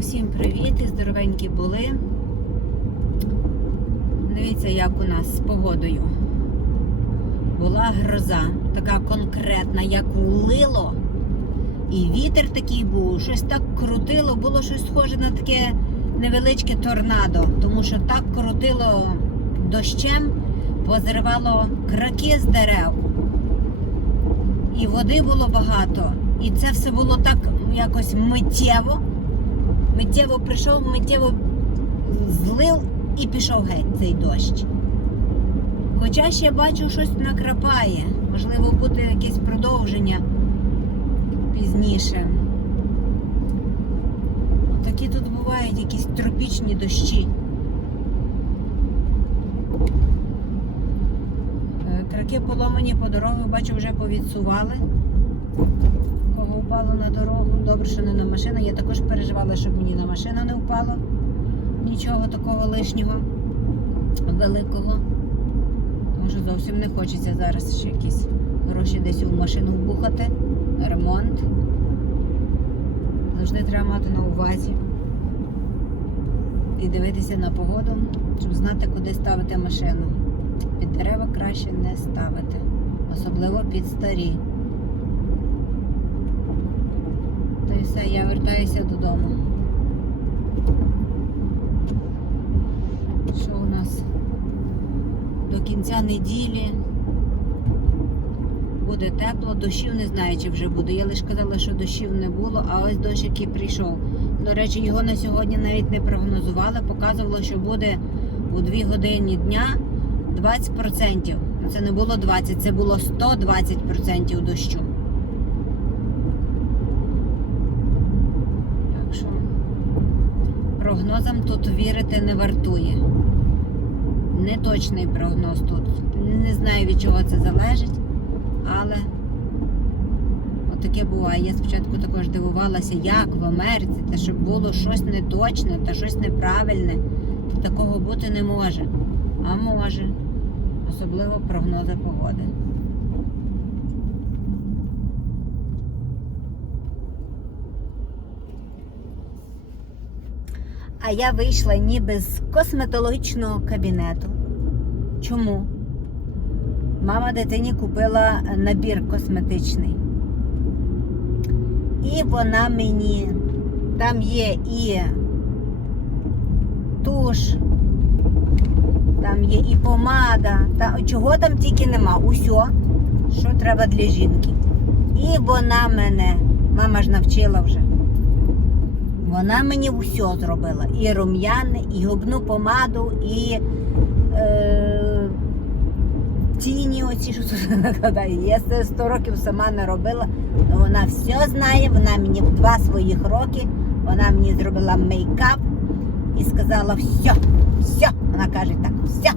Усім привіт і здоровенькі були. Дивіться, як у нас з погодою. Була гроза, така конкретна, як влило. І вітер такий був, щось так крутило, було щось схоже на таке невеличке торнадо, тому що так крутило дощем, позривало краки з дерев. І води було багато. І це все було так якось миттєво. Миттєво прийшов, миттєво злив і пішов геть цей дощ. Хоча ще бачу, щось накрапає. Можливо, буде якесь продовження пізніше. Такі тут бувають якісь тропічні дощі. Е, Краки поломані по дорогах, бачу, вже повідсували. Кого впало на дорогу. Добре, що не на машину. Я також переживала, щоб мені на машину не впало. Нічого такого лишнього, великого. Тому що зовсім не хочеться зараз ще якісь гроші десь у машину вбухати. Ремонт. Завжди треба мати на увазі. І дивитися на погоду, щоб знати, куди ставити машину. Під дерева краще не ставити. Особливо під старі. Й все, я вертаюся додому. Що у нас до кінця неділі буде тепло, дощів не знаю, чи вже буде. Я лише казала, що дощів не було, а ось дощ, який прийшов. До речі, його на сьогодні навіть не прогнозували. Показувало, що буде у 2 години дня 20%. Це не було 20, це було 120% дощу. Так що прогнозам тут вірити не вартує. Неточний прогноз тут. Не знаю від чого це залежить, але отаке буває. Я спочатку також дивувалася, як в Америці, те, щоб було щось неточне та щось неправильне. Такого бути не може. А може. Особливо прогнози погоди. А я вийшла ніби з косметологічного кабінету. Чому? Мама дитині купила набір косметичний. І вона мені там є і туш, там є і помада, та чого там тільки нема. Усьо, що треба для жінки. І вона мене, мама ж навчила вже. Вона мені все зробила. І рум'яни, і губну помаду, і е, тіні оці, що накладає. Я це 100 років сама не робила, але вона все знає, вона мені в два своїх роки, вона мені зробила мейкап і сказала все, все. Вона каже так, все.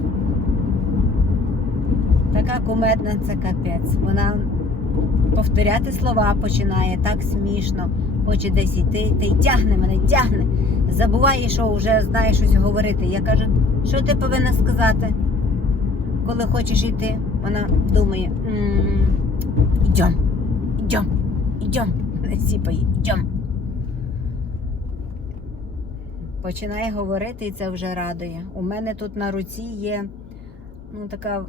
Така кумедна це капець. Вона повторяти слова починає так смішно хоче десь йти, та й тягне мене, тягне. Забуває, що вже знає щось говорити. Я кажу, що ти повинна сказати, коли хочеш йти? Вона думає, «М, ідем, ідем, ідем, не сіпає, ідем. Починає говорити і це вже радує. У мене тут на руці є ну, така,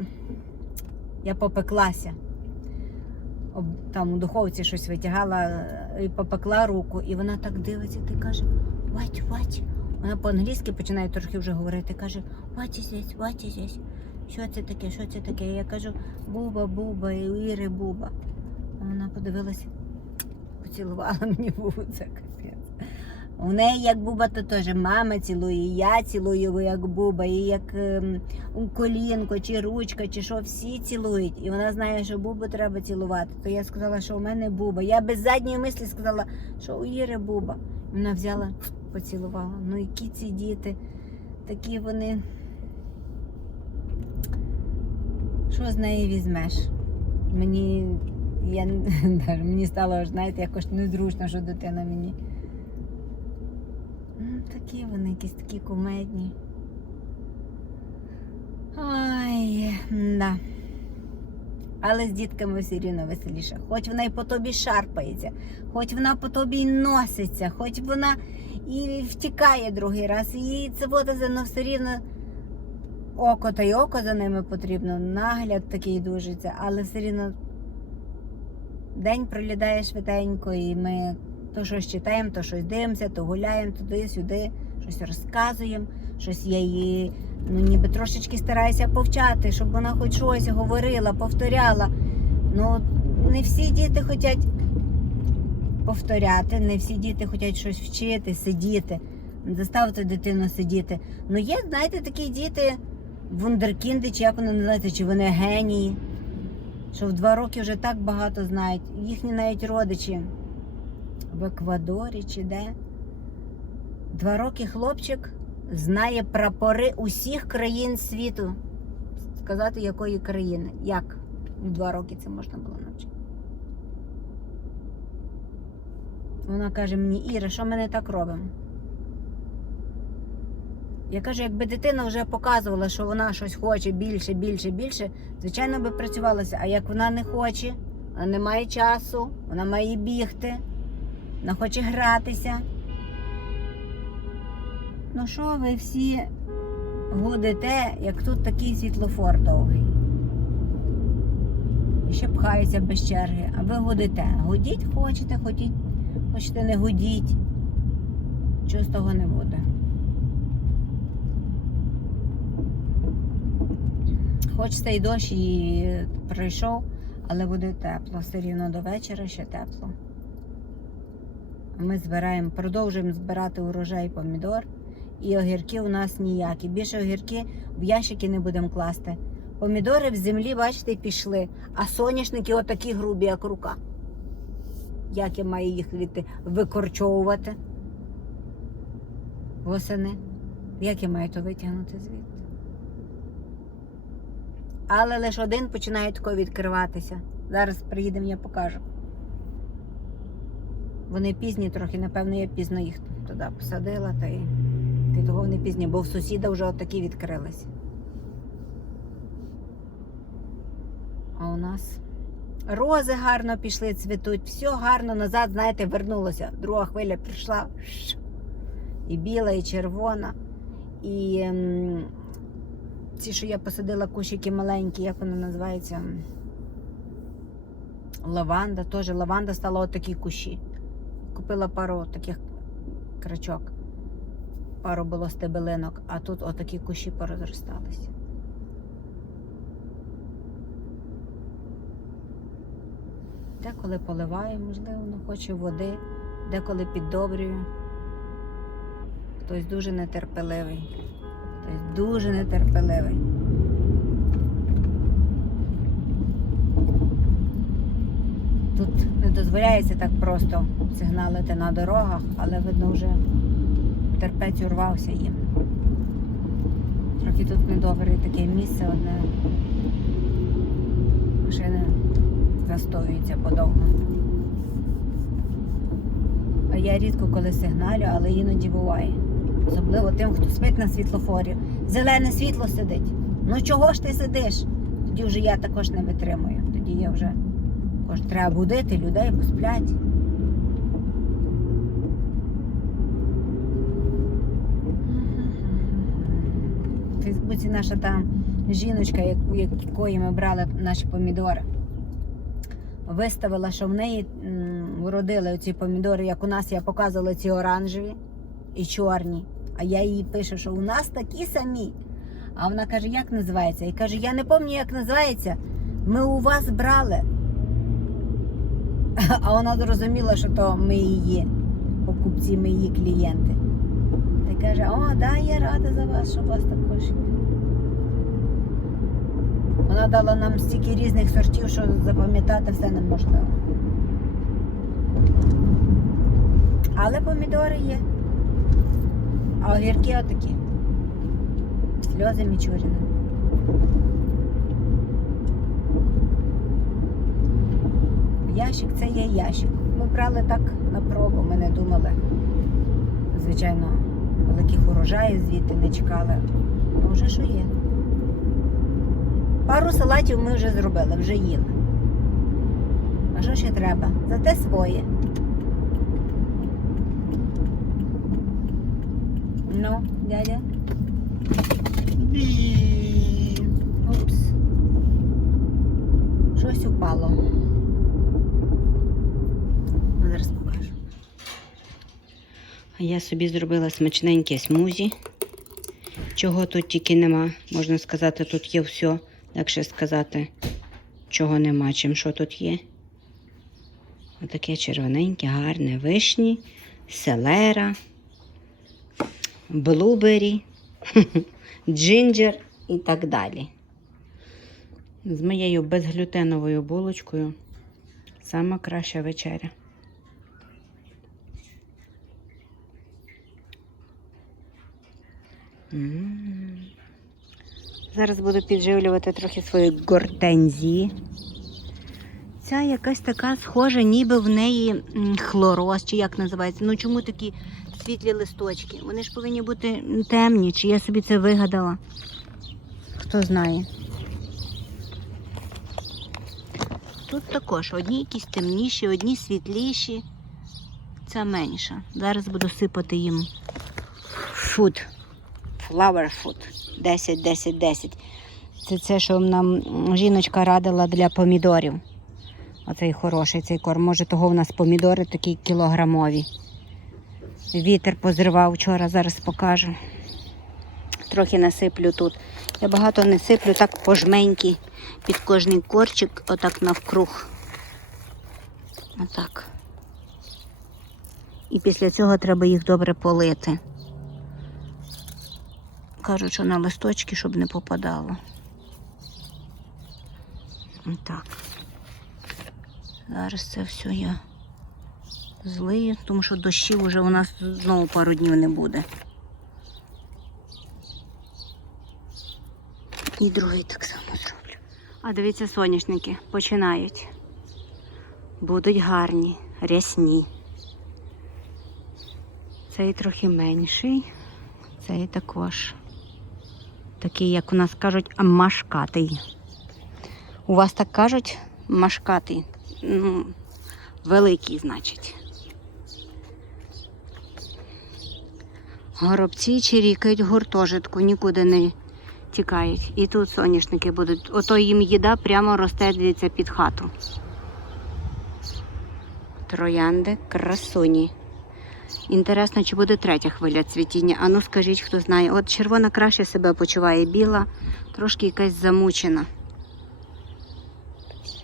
я попеклася там у духовці щось витягала е, і попекла руку, і вона так дивиться, ти каже, Вать, Вать. Вона по-англійськи починає трохи вже говорити, каже, Ваті зесь, Ваті зесь. Що це таке, що це таке? Я кажу, Буба, Буба, і Іри Буба. А Вона подивилася, поцілувала мені бубу, це капець. У неї як буба, то теж мама цілує, і я цілую як буба, і як ем, колінко, чи ручка, чи що всі цілують. І вона знає, що бубу треба цілувати. То я сказала, що у мене буба. Я без задньої мислі сказала, що у Іри буба. Вона взяла, поцілувала. Ну які ці діти, такі вони. Що з неї візьмеш? Мені я, мені стало, знаєте, якось незручно, що дитина мені. Такі вони якісь такі кумедні. Ой, да. Але з дітками все рівно веселіше. Хоч вона і по тобі шарпається, хоч вона по тобі й носиться, хоч вона і втікає другий раз. І це вода воно все рівно око та й око за ними потрібно. Нагляд такий дуже але все рівно день пролітає швиденько, і ми то щось читаємо, то щось дивимося, то гуляємо туди-сюди, щось розказуємо, щось я її ну, ніби трошечки стараюся повчати, щоб вона хоч щось говорила, повторяла. Ну, не всі діти хочуть повторяти, не всі діти хочуть щось вчити, сидіти, заставити дитину сидіти. Ну, є, знаєте, такі діти, вундеркінди, чи як вони називаються, чи вони генії, що в два роки вже так багато знають. Їхні навіть родичі в Еквадорі чи де. Два роки хлопчик знає прапори усіх країн світу. Сказати, якої країни. Як в два роки це можна було навчити? Вона каже мені, Іра, що ми не так робимо? Я кажу, якби дитина вже показувала, що вона щось хоче більше, більше, більше, звичайно би працювалося. А як вона не хоче, вона не має часу, вона має бігти, вона хоче гратися. Ну що ви всі гудите, як тут такий світлофор довгий? І ще пхаються без черги, а ви гудите. Гудіть хочете, хотіть, хочете не гудіть. Чого з того не буде. Хоч цей дощ і прийшов, але буде тепло. Все рівно до вечора ще тепло. Ми збираємо, продовжуємо збирати урожай помідор. І огірки у нас ніякі. Більше огірки в ящики не будемо класти. Помідори в землі, бачите, пішли, а соняшники отакі грубі, як рука. Як я маю їх звідти викорчовувати восени? Як я маю то витягнути звідти? Але лише один починає тако відкриватися. Зараз приїдемо, я покажу. Вони пізні трохи, напевно, я пізно їх туди посадила, та й та того вони пізні, бо в сусіда вже отакі відкрилися. А у нас рози гарно пішли, цвітуть, все гарно назад, знаєте, вернулося. Друга хвиля прийшла. І біла, і червона. І ем, ці, що я посадила кущики маленькі, як вони називаються? Лаванда, теж лаванда стала отакі кущі. Купила пару таких крачок, пару було стебелинок, а тут отакі кущі порозросталися. Деколи поливаю, можливо, не хоче води, деколи піддобрюю. Хтось дуже нетерпеливий. Хтось дуже нетерпеливий. Тут не дозволяється так просто сигналити на дорогах, але видно вже терпець урвався їм. Трохи тут недобре таке місце одне. Машини застоюються подовго. А я рідко коли сигналю, але іноді буває. Особливо тим, хто спить на світлофорі. Зелене світло сидить. Ну чого ж ти сидиш? Тоді вже я також не витримую. Тоді я вже також треба будити людей, бо сплять. В Фейсбуці наша там жіночка, яку- якої ми брали наші помідори, виставила, що в неї вродили оці помідори, як у нас я показувала ці оранжеві і чорні. А я їй пишу, що у нас такі самі. А вона каже, як називається? І каже, я не пам'ятаю, як називається. Ми у вас брали. А вона зрозуміла, що то ми її покупці, ми її клієнти. Та каже, о, да, я рада за вас, що у вас також. є». Вона дала нам стільки різних сортів, що запам'ятати все неможливо. Але помідори є. А огірки отакі. Сльози Мічуріна. Ящик це є ящик. Ми брали так на пробу, ми не думали. Звичайно, великих урожаїв звідти не чекали. Ну вже що є. Пару салатів ми вже зробили, вже їли. А що ще треба? Зате своє. know, дядя? Упс. Щось упало. Ну, Зараз покажу. А я собі зробила смачненьке смузі. Чого тут тільки нема. Можна сказати, тут є все. Легше сказати, чого нема, чим що тут є. Отаке червоненьке, гарне вишні, селера, блубері, джинджер і так далі. З моєю безглютеновою булочкою сама краща вечеря. Зараз буду підживлювати трохи свої гортензії. Ця якась така схожа, ніби в неї хлороз, чи як називається. Ну чому такі світлі листочки? Вони ж повинні бути темні, чи я собі це вигадала? Хто знає. Тут також одні якісь темніші, одні світліші. Ця менша. Зараз буду сипати їм фуд. Flower food. 10, 10, 10. Це це, що нам жіночка радила для помідорів. Оцей хороший цей корм. Може, того в нас помідори такі кілограмові. Вітер позривав вчора, зараз покажу. Трохи насиплю тут. Я багато не сиплю, так пожменьки під кожний корчик, отак навкруг. Отак. І після цього треба їх добре полити. Кажуть, що на листочки, щоб не попадало. Так. Зараз це все я злию, тому що дощів вже у нас знову пару днів не буде. І другий так само зроблю. А дивіться, соняшники починають. Будуть гарні, рясні. Цей трохи менший, цей також. Такий, як у нас кажуть, машкатий. У вас так кажуть машкатий. Ну, великий, значить. Горобці чирікають гуртожитку, нікуди не тікають. І тут соняшники будуть. Ото їм їда прямо росте, дивіться, під хату. Троянди красуні. Інтересно, чи буде третя хвиля цвітіння. А ну скажіть, хто знає. От червона краще себе почуває, біла, трошки якась замучена.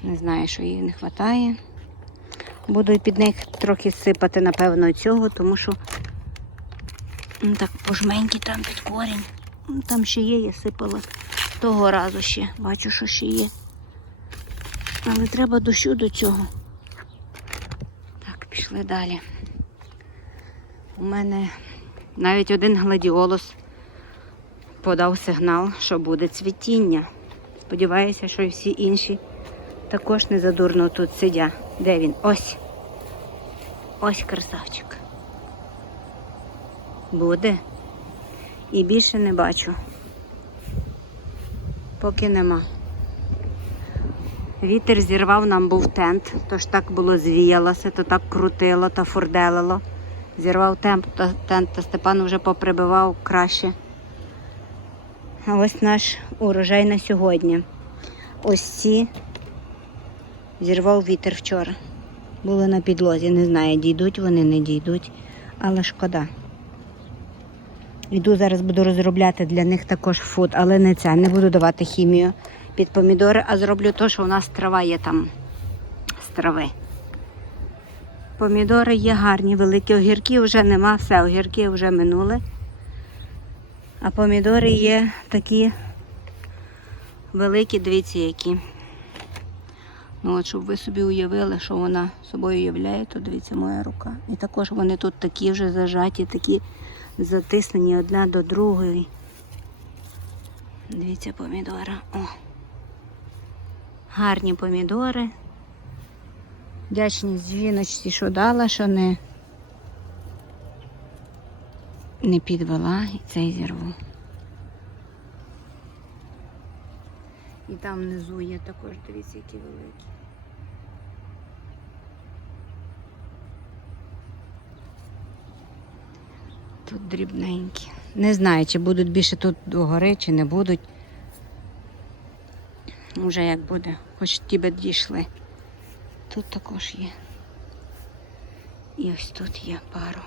Не знаю, що їй не вистачає. Буду під них трохи сипати, напевно, цього, тому що ну, так пожменьки там під корінь. Там ще є, я сипала того разу ще. Бачу, що ще є. Але треба дощу до цього. Так, пішли далі. У мене навіть один гладіолус подав сигнал, що буде цвітіння. Сподіваюся, що і всі інші також незадурно тут сидять. Де він? Ось. Ось красавчик. Буде. І більше не бачу. Поки нема. Вітер зірвав нам був тент, тож так було звіялося, то так крутило та фурделило. Зірвав темп, та, тент, та Степан вже поприбивав краще. А ось наш урожай на сьогодні. Ось ці зірвав вітер вчора. Були на підлозі. Не знаю, дійдуть вони, не дійдуть, але шкода. Іду зараз буду розробляти для них також фуд, але не це. Не буду давати хімію під помідори, а зроблю те, що у нас трава є там з трави. Помідори є гарні, великі огірки вже нема, все, огірки вже минули. А помідори є такі великі, дивіться, які. Ну от, щоб ви собі уявили, що вона собою являє, то дивіться моя рука. І також вони тут такі вже зажаті, такі затиснені одна до другої. Дивіться помідора. О. Гарні помідори. Вдячність жіночці, що дала, що не, не підвела і цей зірву. І там внизу є також, дивіться, які великі. тут дрібненькі. Не знаю, чи будуть більше тут догори, чи не будуть. Уже як буде, хоч ті би дійшли. Тут також є. І ось тут є пару.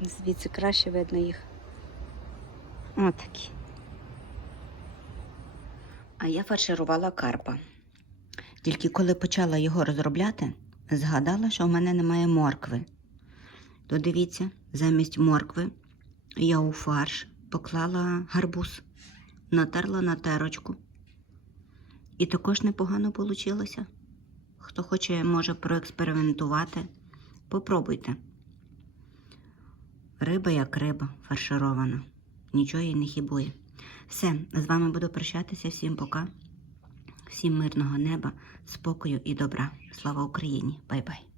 Звідси краще видно їх. Отакі. А я фарширувала карпа. Тільки коли почала його розробляти, згадала, що в мене немає моркви. То дивіться, замість моркви я у фарш поклала гарбуз, натерла на терочку. І також непогано вийшло. Хто хоче, може проекспериментувати. Попробуйте. Риба як риба, фарширована. Нічого їй не хібує. Все, з вами буду прощатися. Всім пока. Всім мирного неба, спокою і добра. Слава Україні! Бай-бай!